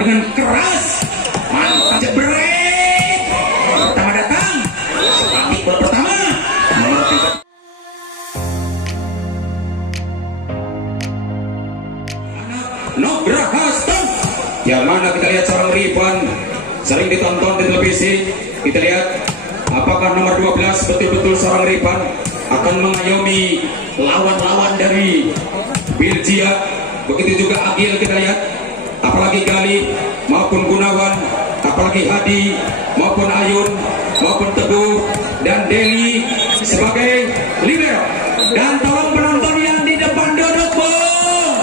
dengan keras, mantap jebret. Pertama datang, seperti bola pertama. Nomor 3. Nugraha Stone. Yang mana kita lihat seorang Rifan sering ditonton di televisi. Kita lihat apakah nomor 12 betul-betul seorang Rifan akan mengayomi lawan-lawan dari Belgia. Begitu juga Agil kita lihat, apalagi Gali maupun Gunawan, apalagi Hadi maupun Ayun maupun Teguh dan Deli sebagai libero. Dan tolong penonton yang di depan duduk, Bung.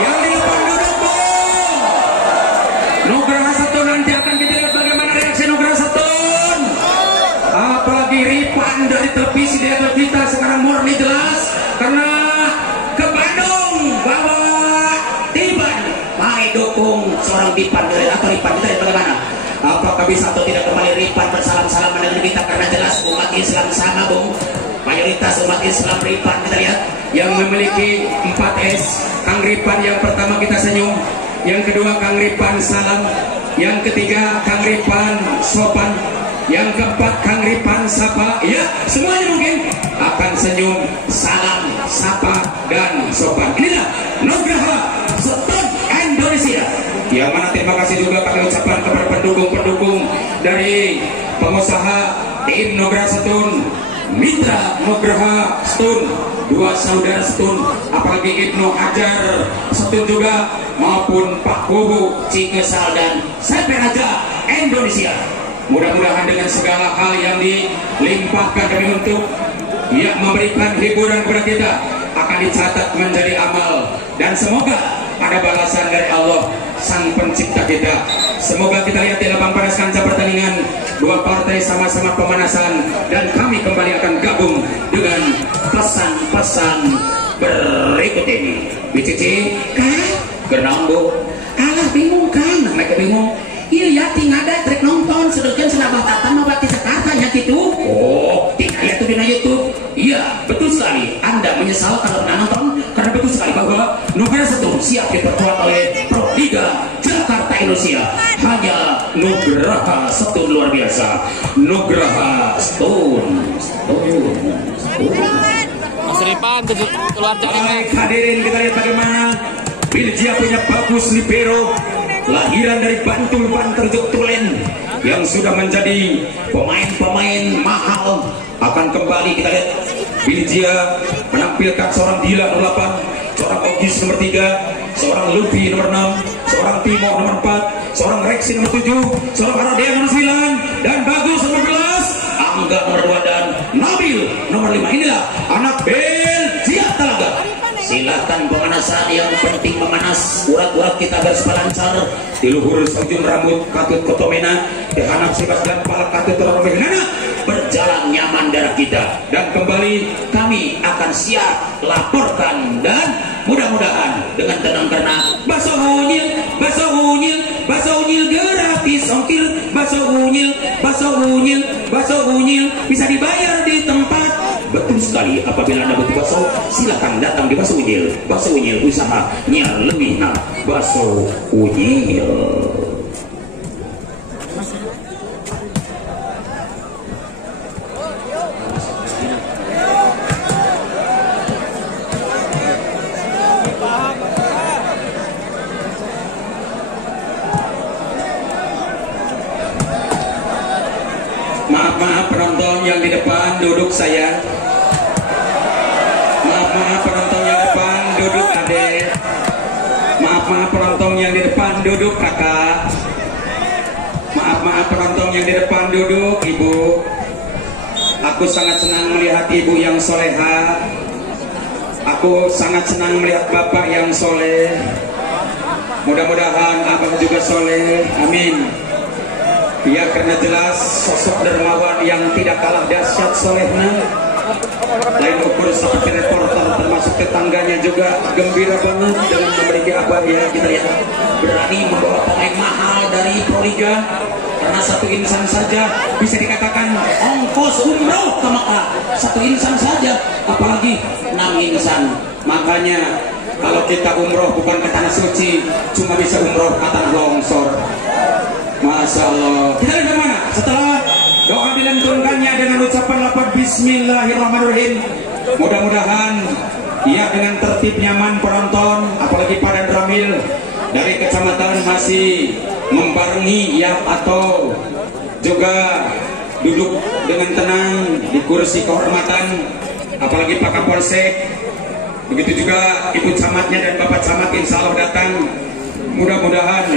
Yang di depan duduk, Bung. Nugraha Stone nanti akan kita lihat bagaimana reaksi Nugraha Stone. Apalagi Rifan dari televisi di atas kita sekarang murni jelas karena ke Bandung bawa Dipan. Mari dukung seorang Dipan atau Rifan kita lihat bagaimana. Apakah bisa atau tidak kembali Rifan bersalam-salaman dengan kita karena jelas umat Islam sama, Bung. Mayoritas umat Islam Rifan kita lihat yang memiliki 4S. Kang Rifan yang pertama kita senyum, yang kedua Kang Rifan salam, yang ketiga Kang Rifan sopan, yang keempat Kang Rifan sapa. Ya, semuanya mungkin akan senyum, salam, sapa dan sopan. Inilah Nugraha Stone Indonesia. Yang mana terima kasih juga kami ucapkan kepada pendukung-pendukung dari pengusaha tim Nugraha Stone, mitra Nugraha Stone, dua saudara Stone, apalagi Ibnu Hajar Stone juga maupun Pak Bobo Cikesal dan Sampai Raja Indonesia. Mudah-mudahan dengan segala hal yang dilimpahkan kami untuk yang memberikan hiburan kepada kita akan dicatat menjadi amal dan semoga ada balasan dari Allah Sang Pencipta kita. Semoga kita lihat di lapang panas kancah pertandingan dua partai sama-sama pemanasan dan kami kembali akan gabung dengan pesan-pesan berikut ini. BCC kan Genambo alah bingung kan, mereka bingung. Iya tinggal ada trik nonton sedangkan senabah tatan mau bati sekartanya gitu. Oh tinggal lihat tuh di YouTube. Iya betul sekali, Anda menyesal kalau pernah nonton karena betul sekali bahwa Nugraha Stone siap diperkuat oleh Pro Liga Jakarta Indonesia. Hanya Nugraha Stone luar biasa. Nugraha Stone. Mas Rifan keluar dari. Baik hadirin, kita lihat bagaimana Belgia punya bagus libero lahiran dari Bantul Banten Tulen yang sudah menjadi pemain-pemain mahal. Akan kembali kita lihat Belgia menampilkan seorang Dila nomor 8, seorang Ogis nomor 3, seorang Luffy nomor 6, seorang Timo nomor 4, seorang Rexi nomor 7, seorang Aradia nomor 9 dan Bagus nomor 11, Angga nomor 2 dan Nabil nomor 5. Inilah anak Belgia Talaga. Silakan pemanasan, yang penting memanas urat-urat kita bersepalancar di luhur ujung rambut katut kotomena dihanap sibas dan pala katut teroromena berjalan nyaman darah kita. Dan kembali kami akan siap laporkan dan mudah-mudahan dengan tenang karena baso unyil gratis ongkir, baso unyil bisa dibayar di tempat. Betul sekali, apabila Anda butuh bakso silakan datang di Baso Unyil usaha nyar lebih nah Baso Unyil. Maaf penonton yang di depan duduk saya. Maaf penonton yang depan duduk adek. Maaf penonton yang di depan duduk kakak. Maaf penonton yang di depan duduk ibu. Aku sangat senang melihat ibu yang soleha. Aku sangat senang melihat bapak yang soleh. Mudah-mudahan abang juga soleh. Amin. Ya karena jelas sosok dermawan yang tidak kalah dahsyat solehna. Lain ukur seperti reporter termasuk tetangganya juga gembira banget dengan memiliki abah ya. Kita lihat berani membawa pemain mahal dari Pro Liga karena satu insan saja bisa dikatakan ongkos umroh ke Mekah. Satu insan saja apalagi 6 insan. Makanya kalau kita umroh bukan ke tanah suci, cuma bisa umroh ke tanah longsor. Masya Allah. Kita lihat mana? Setelah doa dilantunkannya dengan ucapan lafaz Bismillahirrahmanirrahim, mudah-mudahan ya dengan tertib nyaman penonton, apalagi pada Ramil dari kecamatan masih membarengi ya atau juga duduk dengan tenang di kursi kehormatan, apalagi Pak Kapolsek, begitu juga Ibu Camatnya dan Bapak Camat insya Allah datang. Mudah-mudahan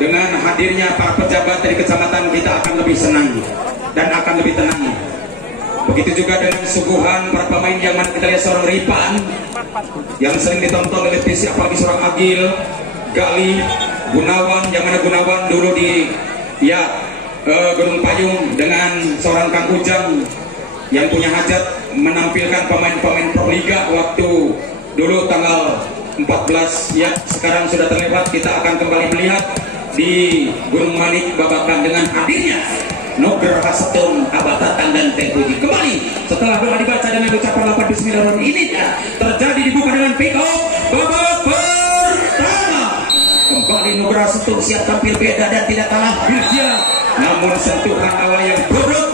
dengan hadirnya para pejabat dari kecamatan kita akan lebih senang dan akan lebih tenang. Begitu juga dengan suguhan para pemain yang mana kita lihat seorang Ripan yang sering ditonton oleh TV, apalagi seorang Agil, Gali, Gunawan, yang mana Gunawan dulu di Gunung Payung dengan seorang Kang Ujang yang punya hajat menampilkan pemain-pemain Proliga waktu dulu tanggal 14 ya, sekarang sudah terlewat. Kita akan kembali melihat di Gunung Manik Babakan dengan hadirnya Nugraha Setun, Abatatan dan Tengkuji. Kembali setelah doa dibaca dengan ucapan lafaz Bismillahirrahmanirrahim, ini terjadi dibuka dengan pick up babak pertama. Kembali Nugraha Setun siap tampil beda dan tidak kalah Bilgia, namun sentuhan awal yang buruk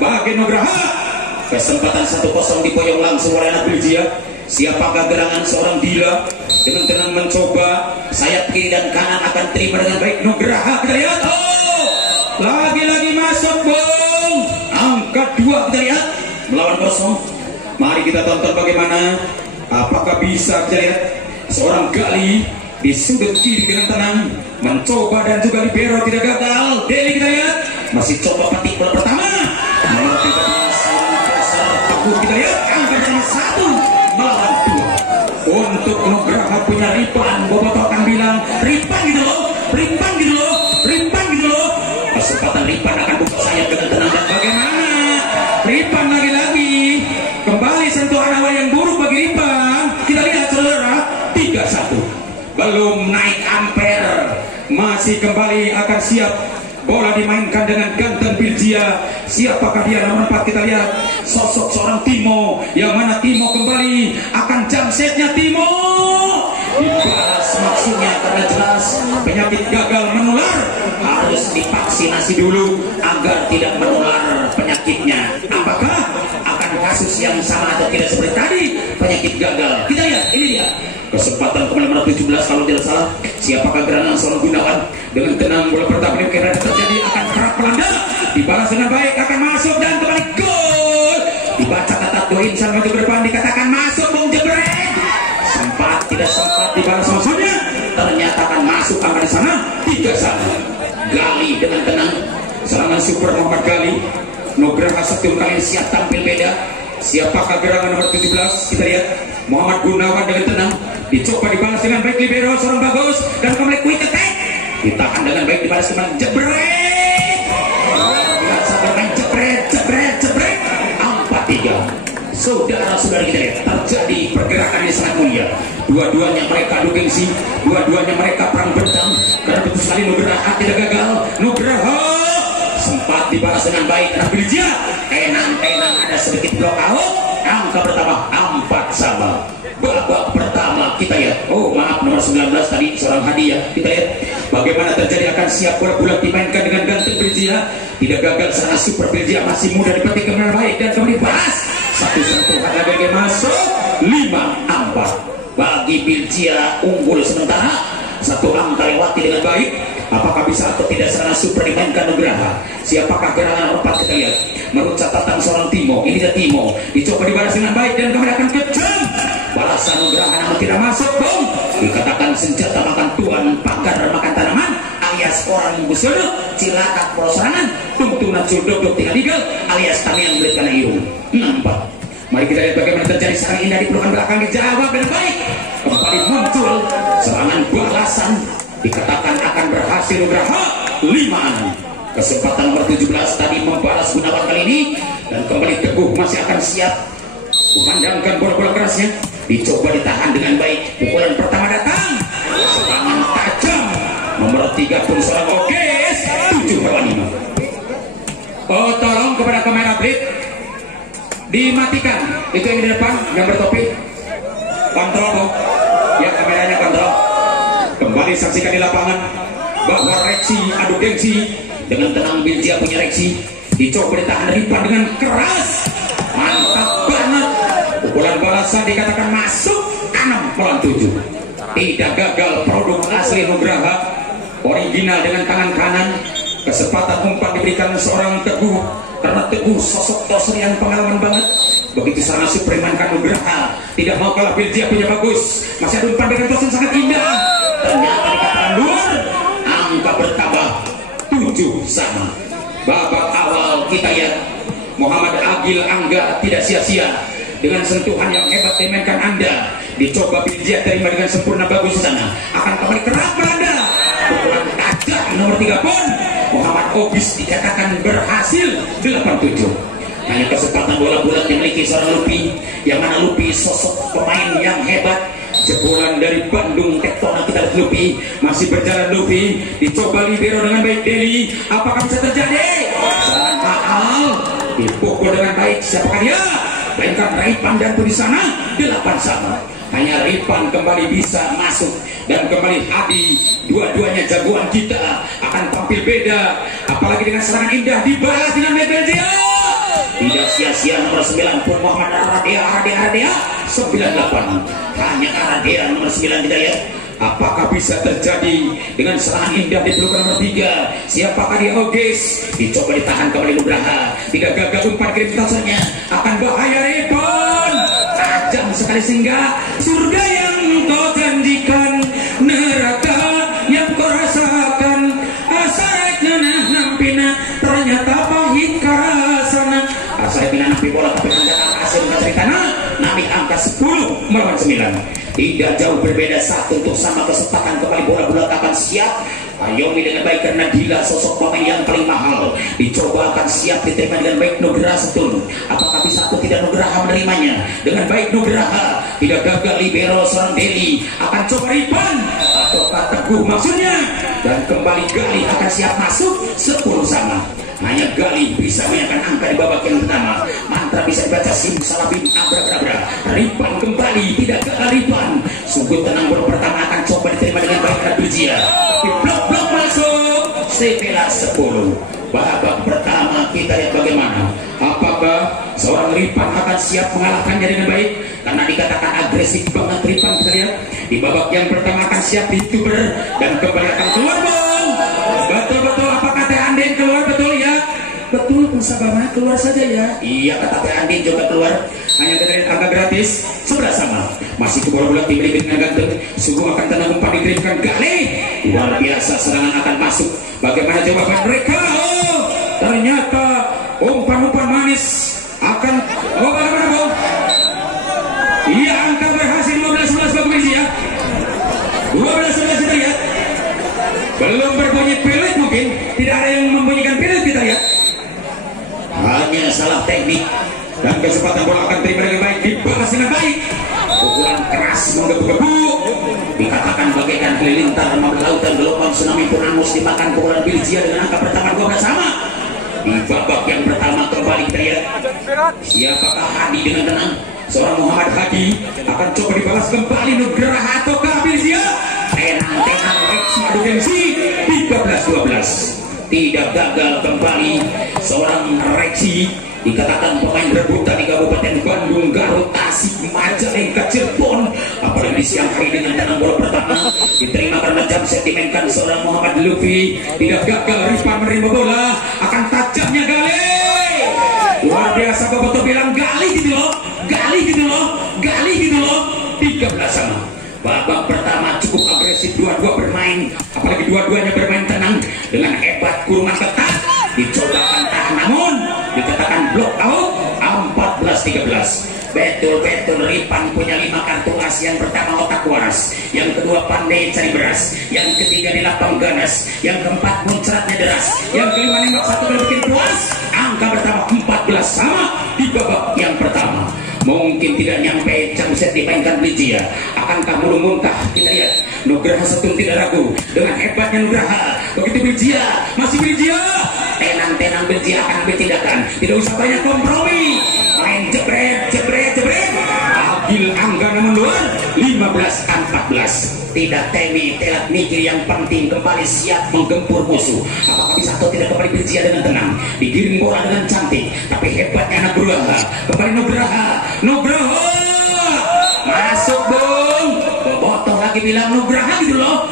bagi Nugraha. Kesempatan 1-0 diboyong langsung oleh anak Bilgia. Siapakah gerangan seorang Dila dengan tenang mencoba sayap kiri dan kanan akan terima dengan baik Nugraha. Kita lihat, lagi-lagi masuk bung, angka 2 kita lihat melawan kosong. Mari kita tonton bagaimana apakah bisa. Kita lihat seorang Gali di sudut kiri dengan tenang mencoba dan juga libero tidak gagal. Deli kita lihat masih coba petik bola pertama. Nomor 13 kita lihat angka pertama 1 melawan 2 untuk Nugraha punya Ripan. Boboto akan bilang Ripan gitu loh, Ripan gitu loh, Ripan gitu loh. Kesempatan Ripan akan buka sayap dengan tenang dan bagaimana Ripan lagi-lagi kembali sentuhan awal yang buruk bagi Ripan. Kita lihat saudara 3-1 belum naik ampere, masih kembali akan siap. Bola dimainkan dengan ganteng Bilgia. Siapakah dia nomor 4? Kita lihat sosok seorang Timo, yang mana Timo kembali akan jam setnya. Timo dibalas maksudnya karena jelas penyakit gagal menular, harus divaksinasi dulu agar tidak menular penyakitnya. Apakah akan kasus yang sama atau tidak seperti tadi penyakit gagal? Kita lihat, ini dia kesempatan kembali nomor 17 kalau tidak salah. Siapakah gerangan seorang Gunawan dengan tenang bola pertama ini kira terjadi akan kerap melanda, dibalas dengan baik akan masuk dan kembali gol. Dibaca kata Doin sama maju ke depan dikatakan masuk bung jebret. Sempat tidak sempat dibalas maksudnya, ternyata akan masuk angka di sana 3-1. Gali dengan tenang serangan super Muhammad Gali. Nugraha Setun kali siap tampil beda. Siapakah gerangan nomor 17? Kita lihat Muhammad Gunawan dengan tenang dicoba dibalas dengan baik libero seorang bagus dan kembali quick attack ditahan dengan baik dibalas kembali jebret. Biasa bermain jebret 4-3. Saudara-saudara kita lihat terjadi pergerakan yang sangat mulia. Dua-duanya mereka adu gengsi, dua-duanya mereka perang bentang karena betul sekali Nugraha tidak gagal. Nugraha sempat dibalas dengan baik karena Bilgia tenang ada sedikit blok out. Angka pertama 4-sama. Babak pertama kita lihat, maaf nomor 19 tadi seorang hadiah. Kita lihat bagaimana terjadi akan siap bola-bola dimainkan dengan ganteng Bilgia. Tidak gagal serangan super Bilgia masih mudah dipetik dengan baik dan kemudian dibahas satu sentuhan lagi masuk 5-4 bagi Bilgia unggul sementara. Satu angka lewati dengan baik. Apakah bisa atau tidak serangan super dimainkan Nugraha? Siapakah gerangan nomor 4? Kita lihat menurut catatan seorang Timo. Ini dia Timo dicoba dibalas dengan baik dan kemudian akan kejam. Balasan Nugraha namun tidak masuk bung. Dikatakan senjata makan tuan pakar makan tanaman alias orang busodo cilakat perosorangan tungtungan sudok tinggal legal alias tamiang belit karena irung. 6-4. Mari kita lihat bagaimana terjadi serangan indah di pelukan belakang dijawab dengan baik. Kembali muncul serangan balasan dikatakan akan berhasil Nugraha 5-6. Kesempatan nomor 17 tadi membalas Gunawan kali ini dan kembali Teguh masih akan siap memandangkan bola-bola kerasnya. Dicoba ditahan dengan baik. Pukulan pertama datang, serangan tajam nomor 3 pun seorang Oges 7-5. Tolong kepada kamera Blit dimatikan itu yang di depan yang bertopi kontrol ya. kameranya kontrol. Kembali saksikan di lapangan bahwa reaksi adu gengsi dengan tenang. Biljia punya reaksi, dicoba ditahan Ripan dengan keras, mantap banget. Pukulan balasan dikatakan masuk 6-7. Tidak gagal, produk asli Nugraha, original dengan tangan kanan. Kesempatan umpan diberikan seorang Teguh, karena Teguh sosok toser yang pengalaman banget. Begitu sana Supreman Nugraha tidak mau kalah. Biljia punya bagus, masih ada umpan dengan tosen sangat indah. Ternyata dikatakan luar. Angka bertambah 7-sama. Babak awal kita lihat Muhammad Agil Angga tidak sia-sia dengan sentuhan yang hebat dimainkan Anda. Dicoba Biljia terima dengan sempurna, bagus di sana. Akan kembali kerap beranda. Pukulan tajam nomor 3 pon. Muhammad Obis dikatakan berhasil 87. Hanya kesempatan bola bulat dimiliki seorang Lupi, yang mana Lupi sosok pemain yang hebat. Jebolan dari Bandung Tektona, kita lihat Lupi masih berjalan. Lupi dicoba libero dengan baik. Deli, apakah bisa terjadi? Sangat mahal, dipukul dengan baik. Siapakah dia? Mainkan Ripan dan di sana 8-sama. Hanya Ripan kembali bisa masuk dan kembali Hadi. Dua-duanya jagoan kita akan tampil beda, apalagi dengan serangan indah dibalas dengan Biljia. Tidak sia-sia nomor 9 pun Muhammad Aradia 98. Hanya Aradia nomor 9 kita lihat. Apakah bisa terjadi dengan serangan indah di pelukan nomor 3? Siapakah dia? Ogis dicoba ditahan kembali Nugraha. Tidak gagal umpan kirim tasernya, akan bahaya Ripan. Tajam sekali sehingga surga yang kau janjikan, neraka yang kau rasakan, asaratnya nampina ternyata pahit karasana. Asaratnya nampi bola tapi anda hasil menceritakan nabi angka 10 melawan 9. Tidak jauh berbeda, 1-1 kesempatan kembali bola bulat akan siap. Ayomi dengan baik karena gila sosok pemain yang paling mahal. Dicoba akan siap diterima dengan baik Nugraha Setun. Apakah bisa atau tidak Nugraha menerimanya dengan baik? Nugraha tidak gagal, libero seorang Deli akan coba Ripan ataukah Teguh maksudnya, dan kembali Gali akan siap masuk 10-sama. Hanya Gali bisa menyatakan angka di babak yang pertama. Mantra bisa dibaca simsalabim abrakadabra. Ripan kembali, tidak gagal Ripan. Sungguh tenang, bola pertama akan coba diterima dengan baik oleh Biljia. Tapi blok-blok masuk 11-10. Babak pertama kita lihat bagaimana. Apakah seorang Ripan akan siap mengalahkannya dengan baik? Karena dikatakan agresif banget Ripan, kita lihat. Di babak yang pertama akan siap di YouTuber dan kembali akan keluar bang. Betul-betul apakah Teh Andin keluar? Betul ya? Betul, Musabama keluar saja ya. Iya, kata Teh Andin juga keluar. Hanya kita lihat angka gratis 11-sama. Masih ke bola bulat dimiliki dengan ganteng. Sungguh akan tenang umpan dikirimkan Gali. Luar biasa, serangan akan masuk. Bagaimana jawaban mereka? Oh, ternyata umpan-umpan manis akan bagaimana bang? Iya, angka berhasil 15-11 bagi Biljia. 12-11 kita lihat. Belum berbunyi pilit, mungkin tidak ada yang membunyikan pilit kita lihat. Hanya salah teknik dan kesempatan bola akan terima dengan baik, dibalas dengan baik. Pukulan keras menggebu-gebu, dikatakan bagaikan halilintar lautan gelombang tsunami pun angus dimakan pukulan Biljia dengan angka pertama 12-sama. Di babak yang pertama kembali kita lihat siapakah Hadi dengan tenang. Seorang Muhammad Hadi akan coba dibalas kembali Nugraha ataukah Biljia? Tenang reaksi adu gengsi 13-12. Tidak gagal kembali seorang reaksi. Dikatakan pemain rebutan di Kabupaten Bandung, Garut, Tasik, Majalengka, Cirebon. Apalagi di siang hari dengan tenang bola pertama diterima karena jam set dimainkan seorang Muhammad Lufi. Tidak gagal Ripan menerima bola, akan tajamnya Gali. Luar biasa, Boboto bilang Gali gitu loh, Gali gitu loh, Gali gitu loh. 13-sama. Babak pertama cukup agresif, dua-dua bermain, apalagi dua-duanya bermain tenang dengan hebat, kurungan ketat. Dicoba tahan, namun dikatakan blok out 14-13. Betul-betul Ripan punya 5 kartu as. Yang pertama otak waras, yang kedua pandai cari beras, yang ketiga di lapang ganas, yang keempat muncratnya deras, yang kelima nembak satu kali bikin puas. Angka pertama 14-sama di babak yang pertama. Mungkin tidak nyampe jam set dimainkan Biljia. Akankah mulu muntah? Kita lihat Nugraha Setun tidak ragu dengan hebatnya Nugraha. Begitu Biljia, masih Biljia. Tenang Biljia akan ambil tindakan. Tidak usah banyak kompromi. Main jebret. Agil Angga namun luar 15-14. 14. Tidak temi, telat mikir, yang penting kembali siap menggempur musuh. Apakah bisa atau tidak kembali Birjia dengan tenang, digiring bola dengan cantik, tapi hebatnya Nugraha. Kembali Nugraha masuk Bung. Bobotoh lagi bilang Nugraha gitu loh.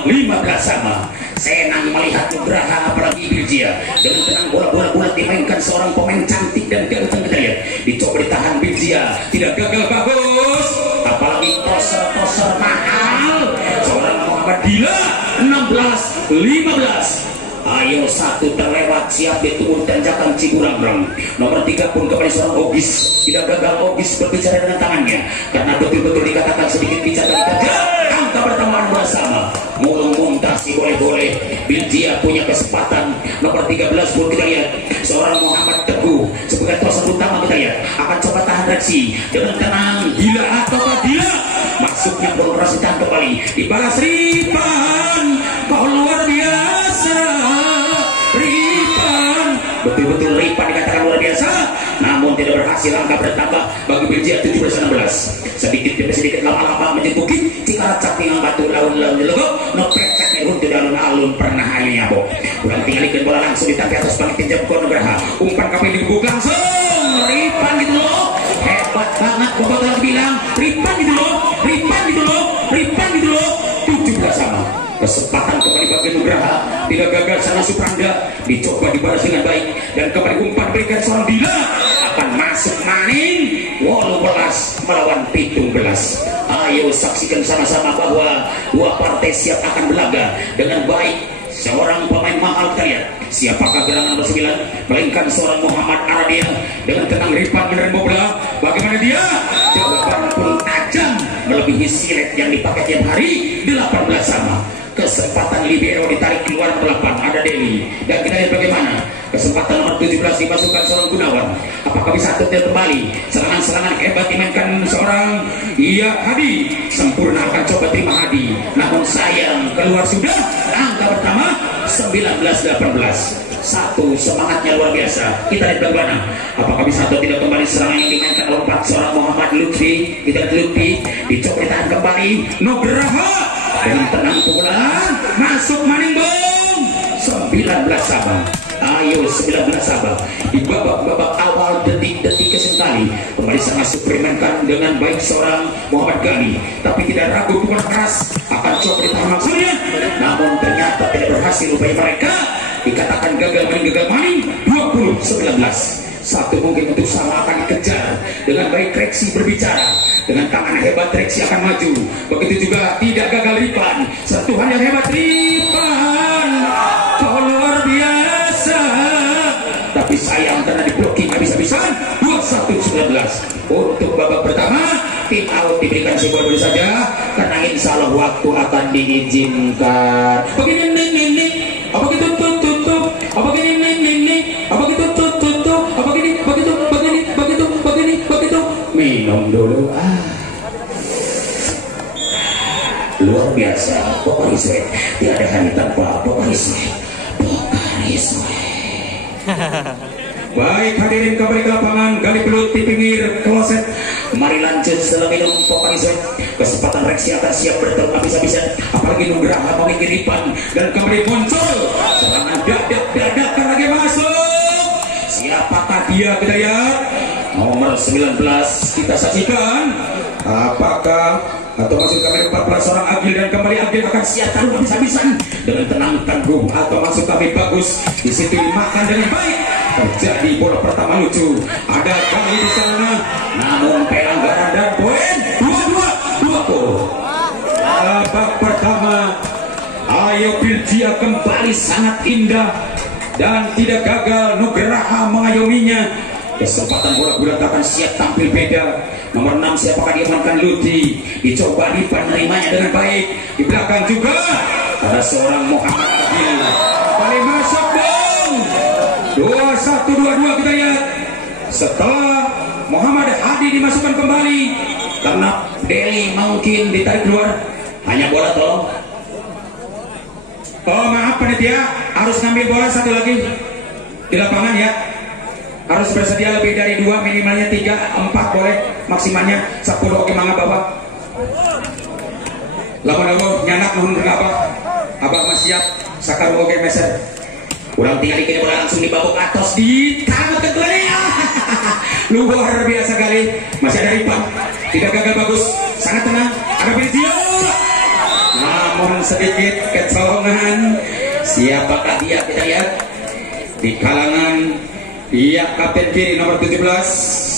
15 sama. Senang melihat Nugraha, apalagi Birjia dengan tenang, bola-bola bulat dimainkan seorang pemain cantik dan ganteng. Kita lihat, dicoba ditahan Birjia, tidak gagal, bagus. Apalagi toser mahal seorang Muhammad Dila. 16-15. Ayo, satu terlewat, siap ditunggu tanjakan Ciburambrang. Nomor 3 pun kembali seorang Ogis, tidak gagal Ogis berbicara dengan tangannya, karena betul-betul dikatakan sedikit bicara kerja. Angka pertemuan bersama mulung muntasi boleh-boleh. Birjia punya kesempatan. Nomor 13 pun kita lihat seorang Muhammad Teguh sebagai toser utama. Kita lihat akan coba tahan reaksi dengan tenang. Gila atau Dila, masuknya progresi tahan kembali, dibalas Ripan. Kau luar biasa Ripan, betul-betul Ripan dikatakan luar biasa, namun tidak berhasil. Angka bertambah bagi Birjia 17-16. Sedikit demi sedikit lama-lama menjempuki Cikarang Capingang Batu laun-laun logo nopek cakne untuk alun-alun pernah ayo nyabok. Ulang tinggal ikan bola langsung ditampil atas balik pinjam Nugraha. Umpan kaki digebuk langsung Ripan gitu loh. Hebat banget, Bobotoh lagi bilang Ripan gitu loh. 17 sama. Kesempatan kembali bagi Nugraha, tidak gagal sana Supranda, dicoba dibalas dengan baik, dan kembali umpan berikan seorang Dila, akan masuk maning 18 melawan 17. Ayo saksikan sama-sama bahwa dua partai siap akan berlaga dengan baik. Seorang pemain mahal, kita lihat siapakah gerangan nomor 9, melainkan seorang Muhammad Aradia. Dengan tenang Ripan menerima bola, bagaimana dia? Jawaban pun tajam, melebihi silet yang dipakai tiap hari. 18 sama. Kesempatan libero ditarik keluar ke 8, ada Deli, dan kita lihat bagaimana kesempatan nomor 17 dimasukkan seorang Gunawan. Apakah bisa tertel kembali? Serangan-serangan hebat dimainkan seorang Hadi. Sempurna akan coba terima Hadi, namun sayang keluar sudah. Angka pertama 19-18. Satu, semangatnya luar biasa. Kita lihat bagaimana, apakah bisa atau tidak kembali serangan yang dimainkan oleh seorang Muhammad Lutfi. Kita lihat Lutfi, dicoba ditahan kembali Nugraha dengan tenang, pukulan masuk maning bom. 19 sabar. Ayo 19 sabar. Di babak awal detik-detik sekali kembali sangat dipermainkan dengan baik seorang Muhammad Gali, tapi tidak ragu pukulan keras akan coba ditahan maksudnya, namun ternyata tidak berhasil upaya mereka. Dikatakan gagal maning 20-19. Satu mungkin untuk sama akan dikejar dengan baik. Reksi berbicara dengan tangan hebat, Reksi akan maju. Begitu juga tidak gagal Ripan, sentuhan yang hebat Ripan, kau luar biasa, tapi sayang karena diblocking habis-habisan. 21-19. Untuk babak pertama tim out diberikan sebuah bola saja, karena insya Allah waktu akan diizinkan. Begini nih, apa gitu tutup, apa gini nih, apa gitu tutup, apa gini, begitu, begitu. Minum dulu. Luar biasa, Pokarisme. Tiada hari tanpa Pokarisme. Baik hadirin, kembali ke lapangan. Gali Belut di pinggir kloset. Mari lanjut setelah minum Pokarisme. Kesempatan Reksi akan siap bertemu habis-habisan. Apalagi Nugraha memiliki Ripan, dan kembali muncul serangan dadak lagi masuk. Siapakah dia? Kita lihat nomor 19, kita saksikan apakah atau masuk kami 14 seorang Agil, dan kembali Agil akan siap taruh habis-habisan dengan tenang tangguh, atau masuk kami bagus di situ dimakan dengan baik. Terjadi bola pertama lucu, ada kali di sana, namun pelanggaran dan poin 22. Babak pertama, ayo Birjia kembali sangat indah dan tidak gagal. Nugraha mengayominya. Kesempatan bola bulat akan siap tampil beda. Nomor 6 siapakah diamankan Lutfi, dicoba Ripan menerimanya dengan baik. Di belakang juga ada seorang Muhammad Agil, paling masuk dong. 21-22. Kita lihat setelah Muhammad Hadi dimasukkan kembali karena Deli mungkin ditarik keluar. Hanya bola tolong. Oh maaf panitia, harus ngambil bola satu lagi di lapangan ya. harus bersedia lebih dari 2, minimalnya 3, 4 boleh, maksimalnya 10. Oke mangga bapak. Lamun nyanak nuhun abah. Abah mah siap sakar oge meser. Urang tinggal dikini langsung dibabok atos di tangan kedua. Luar biasa kali. Masih ada Ripan. Tidak gagal bagus. Sangat tenang. Ada Bilgia. Namun sedikit kecolongan. Siapakah dia? Kita lihat di kalangan dia kapten kiri nomor 17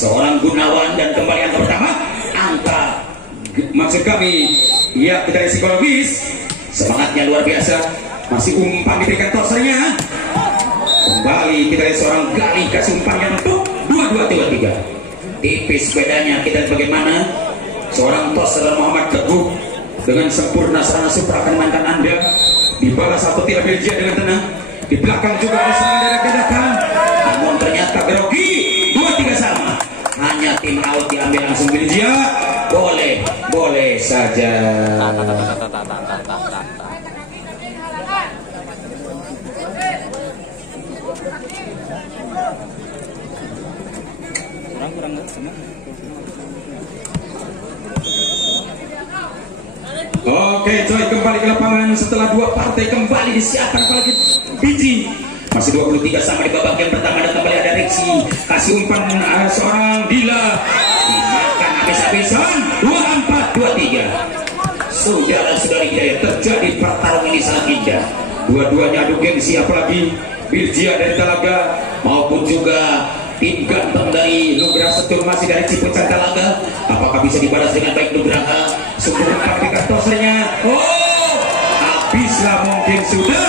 seorang Gunawan, dan kembali angka pertama angka maksud kami ya kita psikologis semangatnya luar biasa, masih umpan diberikan tosernya, kembali kita lihat seorang Gali kasih umpan yang untuk 2-2-3 tipis bedanya. Kita lihat bagaimana seorang toser Muhammad Teguh dengan sempurna serangan super akan mantan Anda dibalas satu tidak Belgia dengan tenang. Di belakang juga ada serangan dadak-dadakan, namun ternyata grogi 2-3 sama. Hanya tim out diambil langsung Belgia. Boleh saja. Kurang sama. Oke coy, kembali ke lapangan setelah 2 partai kembali disiapkan apalagi biji. Masih 23 sama di babak yang pertama, dan kembali ada Riksi kasih umpan seorang Dila dimakan habis-habisan 24-23. Saudara-saudari Hidayat, terjadi pertarungan ini sangat indah. Dua-duanya adu gengsi, apalagi Bilgia dari Talaga maupun juga tim ganteng dari Nugraha Setur masih dari Ciputat Talaga. Apakah bisa dibalas dengan baik Nugraha? Sungguh memperhatikan tosernya. Habislah mungkin sudah.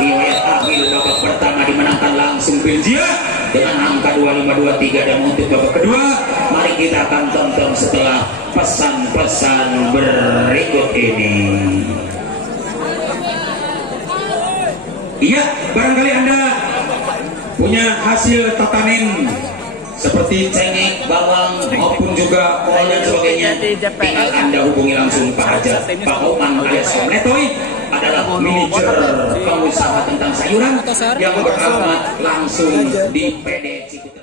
Riwayat akhir babak pertama dimenangkan langsung Bilgia dengan angka 25-23, dan untuk babak kedua mari kita akan tonton setelah pesan-pesan berikut ini. Iya, barangkali Anda punya hasil tatanen seperti cengek, bawang maupun juga kol dan sebagainya, tinggal Anda hubungi langsung Pak Haja, Pak Oman alias Om Letoy adalah manajer pengusaha tentang sayuran yang beralamat langsung di PD Ciputat.